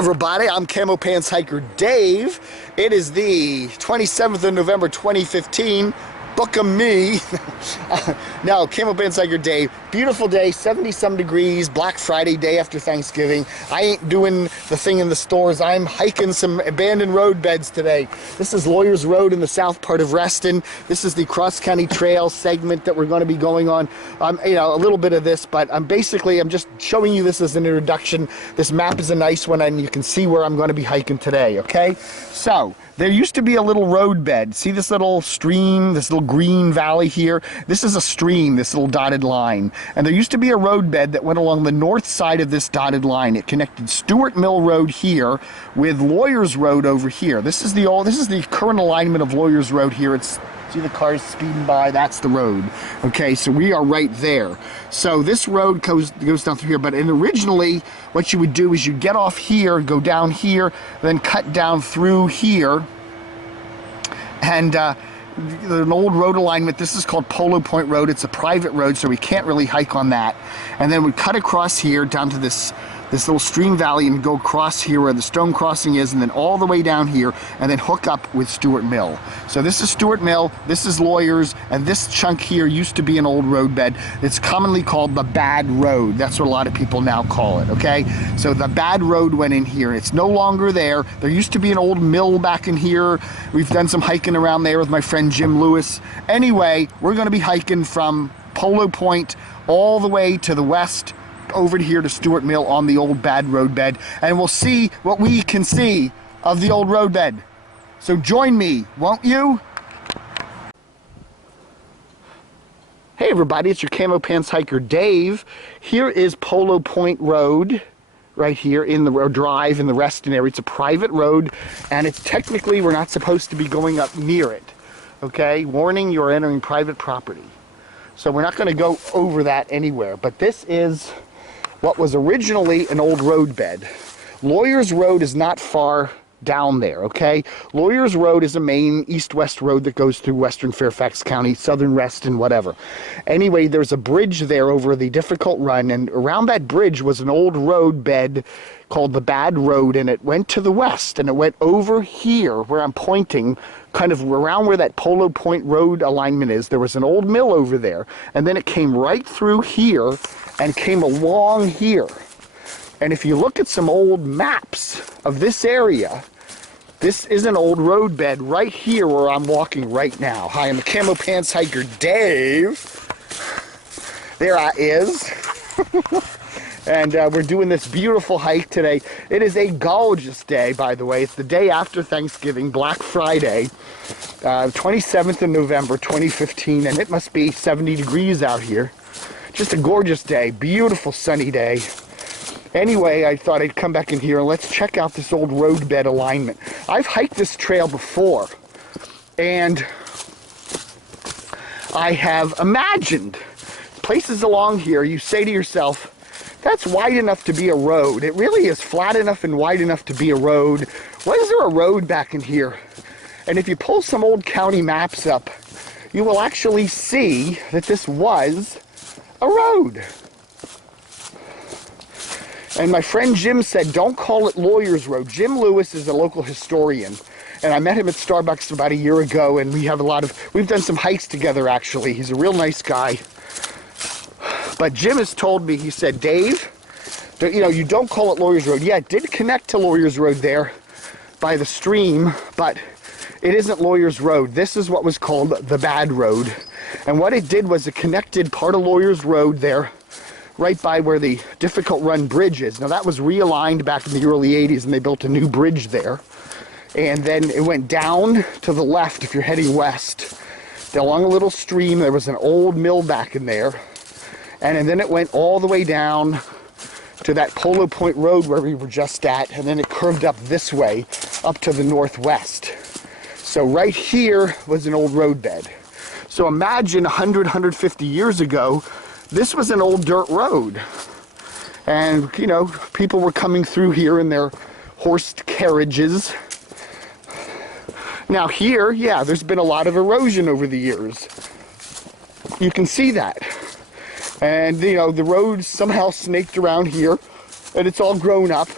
everybody, I'm Camo Pants Hiker Dave. It is the 27th of November 2015. Book of me. Now, Camo Pants Hiker Dave. Beautiful day, 70-some degrees, Black Friday, day after Thanksgiving. I ain't doing the thing in the stores. I'm hiking some abandoned road beds today. This is Lawyers Road in the south part of Reston. This is the cross-county trail segment that we're going to be going on. A little bit of this, but I'm just showing you this as an introduction. This map is a nice one, and you can see where I'm going to be hiking today, okay? So, there used to be a little road bed. See this little stream, this little green valley here? This is a stream, this little dotted line. And there used to be a road bed that went along the north side of this dotted line. It connected Stuart Mill Road here with Lawyers Road over here. This is the current alignment of Lawyers Road here. See the cars speeding by? That's the road. Okay, so we are right there. So this road goes down through here, but originally what you would do is you'd get off here, go down here, then cut down through here, and an old road alignment. This is called Polo Point Road. It's a private road, so we can't really hike on that. And then we cut across here down to this little stream valley and go across here where the stone crossing is, and then all the way down here, and then hook up with Stuart Mill. So this is Stuart Mill, this is Lawyers, and this chunk here used to be an old road bed. It's commonly called the Bad Road. That's what a lot of people now call it, okay? So the Bad Road went in here. It's no longer there. There used to be an old mill back in here. We've done some hiking around there with my friend Jim Lewis. Anyway, we're gonna be hiking from Polo Point all the way to the west, over here to Stuart Mill on the old Bad Road bed, and we'll see what we can see of the old road bed. So join me, won't you? Hey everybody, it's your Camo Pants Hiker Dave. Here is Polo Point Road, right here in the drive in the Reston area. It's a private road, and it's technically, we're not supposed to be going up near it. Okay, warning, you're entering private property. So we're not going to go over that anywhere, but this is what was originally an old road bed. Lawyers Road is not far down there, okay? Lawyers Road is a main east-west road that goes through western Fairfax County, southern Reston, whatever. Anyway, there's a bridge there over the difficult run, and around that bridge was an old road bed called the Bad Road, and it went to the west, and it went over here where I'm pointing, kind of around where that Polo Point Road alignment is. There was an old mill over there, and then it came right through here and came along here. And if you look at some old maps of this area, this is an old road bed right here where I'm walking right now. Hi, I'm the Camo Pants Hiker Dave. There I is. And we're doing this beautiful hike today. It is a gorgeous day, by the way. It's the day after Thanksgiving, Black Friday, 27th of November 2015, and it must be 70 degrees out here. Just a gorgeous day, beautiful sunny day. Anyway, I thought I'd come back in here and let's check out this old road bed alignment. I've hiked this trail before, and I have imagined places along here. You say to yourself, that's wide enough to be a road. It really is flat enough and wide enough to be a road. Why is there a road back in here? And if you pull some old county maps up, you will actually see that this was a road. And my friend Jim said, don't call it Lawyers Road. Jim Lewis is a local historian, and I met him at Starbucks about a year ago, and we've done some hikes together actually. He's a real nice guy. But Jim has told me, he said, Dave, you don't call it Lawyers Road. Yeah, it did connect to Lawyers Road there by the stream, but it isn't Lawyers Road. This is what was called the Bad Road. And what it did was it connected part of Lawyers Road there, right by where the Difficult Run Bridge is. Now that was realigned back in the early 80s, and they built a new bridge there. And then it went down to the left if you're heading west. Along a little stream, there was an old mill back in there. And then it went all the way down to that Polo Point Road where we were just at, and then it curved up this way, up to the northwest. So right here was an old road bed. So imagine 100, 150 years ago, this was an old dirt road. And, people were coming through here in their horsed carriages. Now here, yeah, there's been a lot of erosion over the years. You can see that. And, the road somehow snaked around here, and it's all grown up.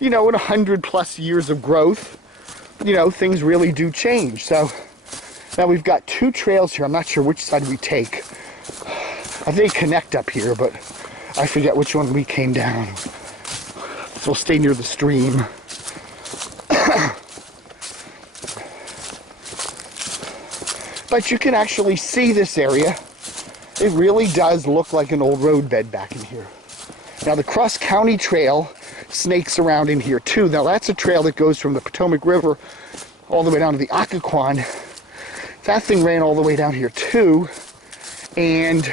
you know, in 100+ years of growth, you know, things really do change. So now we've got two trails here. I'm not sure which side we take. I think they connect up here, but I forget which one we came down. So we'll stay near the stream. But you can actually see this area. It really does look like an old roadbed back in here. Now the Cross County Trail snakes around in here too. Now that's a trail that goes from the Potomac River all the way down to the Occoquan. That thing ran all the way down here too. And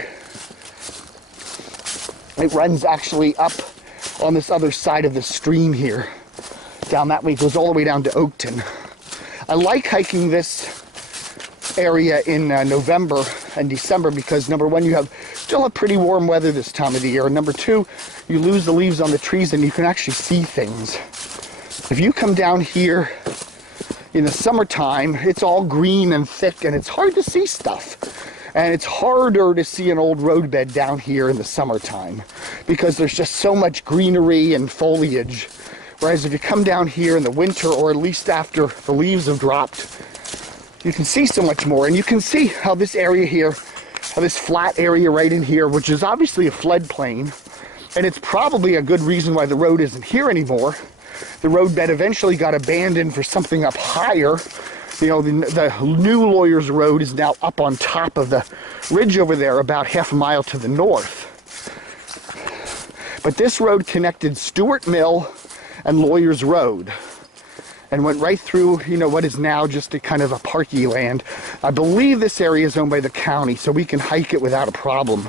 it runs actually up on this other side of the stream here. Down that way, it goes all the way down to Oakton. I like hiking this area in November and December because, number one, you still have pretty warm weather this time of the year, and number two, you lose the leaves on the trees and you can actually see things. If you come down here in the summertime, it's all green and thick and it's hard to see stuff, and it's harder to see an old roadbed down here in the summertime because there's just so much greenery and foliage. Whereas if you come down here in the winter, or at least after the leaves have dropped, you can see so much more. And you can see how this area here, how this flat area right in here, which is obviously a floodplain, and it's probably a good reason why the road isn't here anymore. The roadbed eventually got abandoned for something up higher. You know, the new Lawyers Road is now up on top of the ridge over there, about half a mile to the north. But this road connected Stuart Mill and Lawyers Road, and went right through, you know, what is now just a kind of a parky land. I believe this area is owned by the county, so we can hike it without a problem.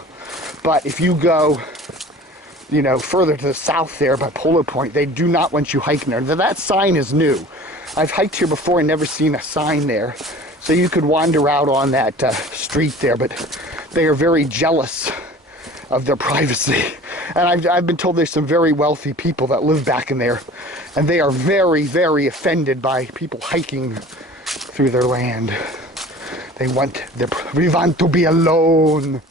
But if you go, you know, further to the south there by Polo Point, they do not want you hiking there. Now, that sign is new. I've hiked here before and never seen a sign there. So you could wander out on that street there, but they are very jealous of their privacy. And I've been told there's some very wealthy people that live back in there, and they are very, very offended by people hiking through their land. We want to be alone.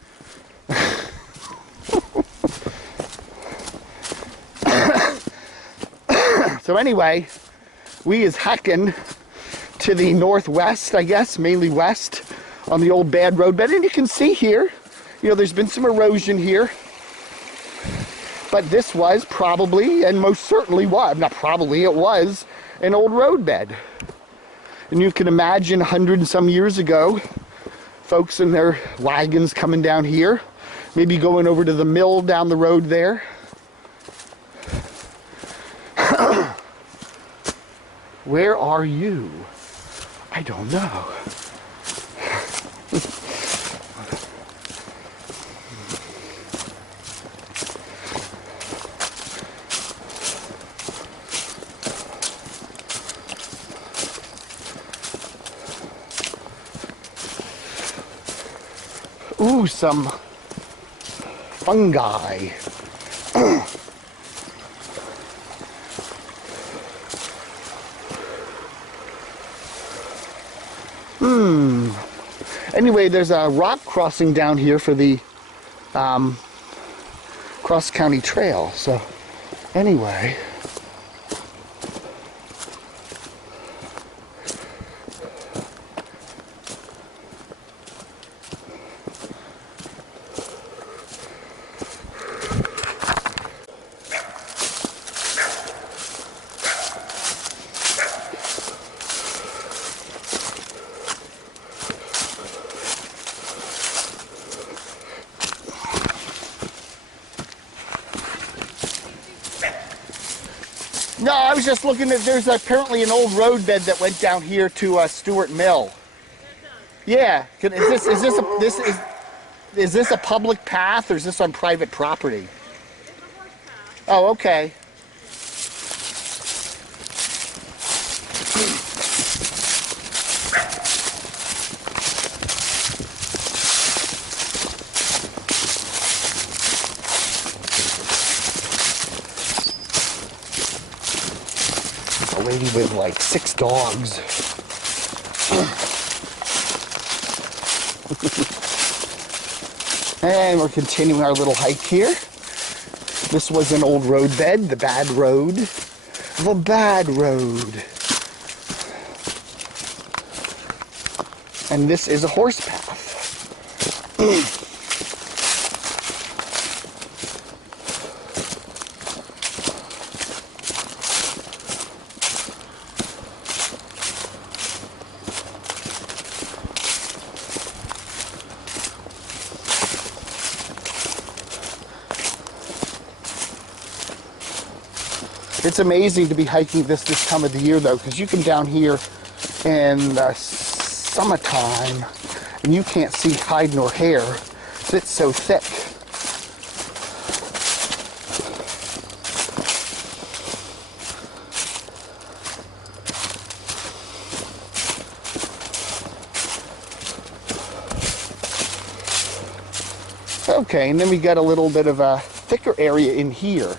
So anyway, we is hiking to the northwest, I guess, mainly west, on the old bad road bed. And you can see here, you know, there's been some erosion here. But this was probably, and most certainly was, not probably, it was an old roadbed. And you can imagine 100 and some years ago, folks in their wagons coming down here, maybe going over to the mill down the road there. Where are you? I don't know. Ooh, some fungi. Anyway, there's a rock crossing down here for the Cross County Trail. So, anyway. No, I was just looking at, there's apparently an old roadbed that went down here to Stuart Mill. Yeah, is this a public path, or is this on private property? Oh, okay. A lady with like 6 dogs. And we're continuing our little hike here. This was an old roadbed, the Bad Road. the bad road. And this is a horse path. It's amazing to be hiking this time of the year, though, because you come down here in the summertime and you can't see hide nor hair. It's so thick. Okay, and then we got a little bit of a thicker area in here.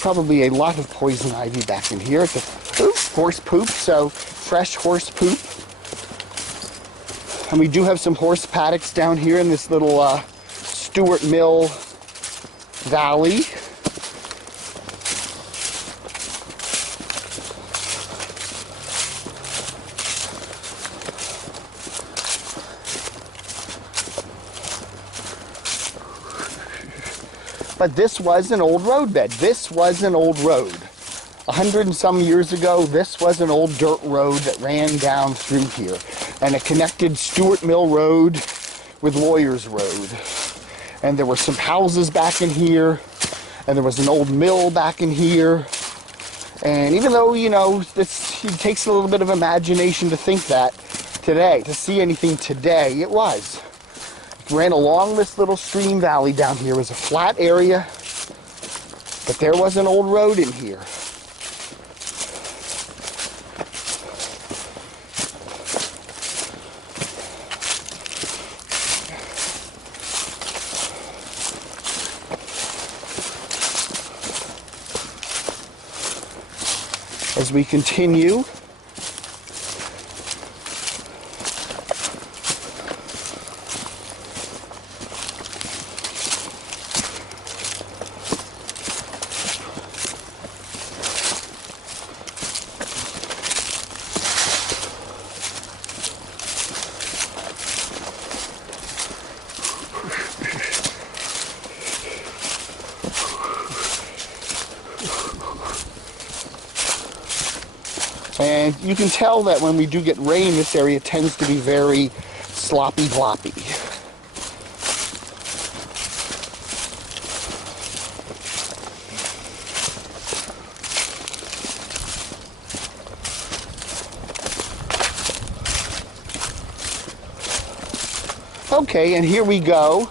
Probably a lot of poison ivy back in here. It's a horse poop, so fresh horse poop. And we do have some horse paddocks down here in this little Stuart Mill Valley. But this was an old roadbed. This was an old road. 100 and some years ago, this was an old dirt road that ran down through here. And it connected Stuart Mill Road with Lawyers Road. And there were some houses back in here. And there was an old mill back in here. And even though, you know, it takes a little bit of imagination to think that today, to see anything today, it was. Ran along this little stream valley down here. It was a flat area, but there was an old road in here. As we continue, and you can tell that when we do get rain, this area tends to be very sloppy bloppy. Okay, and here we go.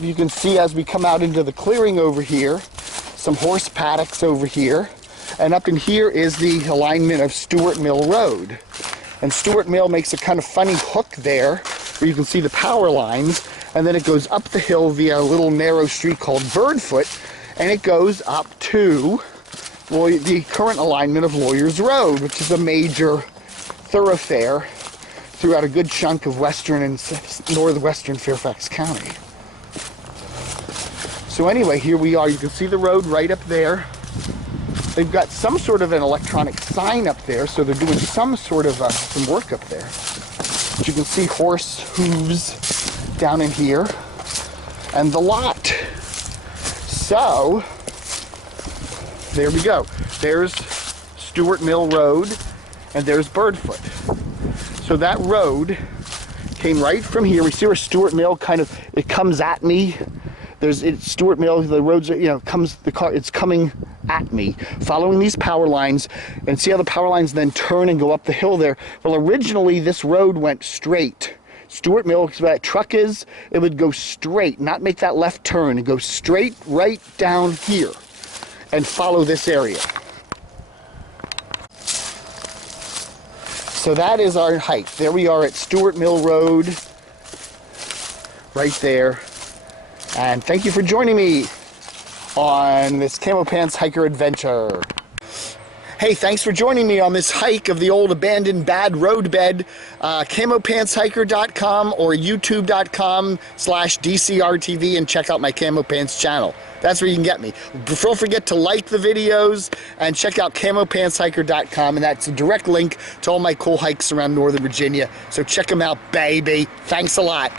You can see as we come out into the clearing over here, some horse paddocks over here. And up in here is the alignment of Stuart Mill Road. And Stuart Mill makes a kind of funny hook there, where you can see the power lines, and then it goes up the hill via a little narrow street called Birdfoot, and it goes up to the current alignment of Lawyers Road, which is a major thoroughfare throughout a good chunk of western and northwestern Fairfax County. So anyway, here we are. You can see the road right up there. They've got some sort of an electronic sign up there, so they're doing some sort of some work up there. But you can see horse hooves down in here, and the lot. So, there we go. There's Stuart Mill Road, and there's Birdfoot. So that road came right from here. We see where Stuart Mill it comes at me. It's Stuart Mill, the roads, it's coming at me, following these power lines, and see how the power lines then turn and go up the hill there. Well, originally this road went straight. Stuart Mill, where that truck is, it would go straight, not make that left turn, and go straight right down here and follow this area. So that is our hike. There we are at Stuart Mill Road, right there. And thank you for joining me on this Camo Pants Hiker adventure. Hey, thanks for joining me on this hike of the old abandoned bad road bed. CamoPantsHiker.com or YouTube.com/DCRTV, and check out my Camo Pants channel. That's where you can get me. Don't forget to like the videos and check out CamoPantsHiker.com, and that's a direct link to all my cool hikes around Northern Virginia. So check them out, baby. Thanks a lot.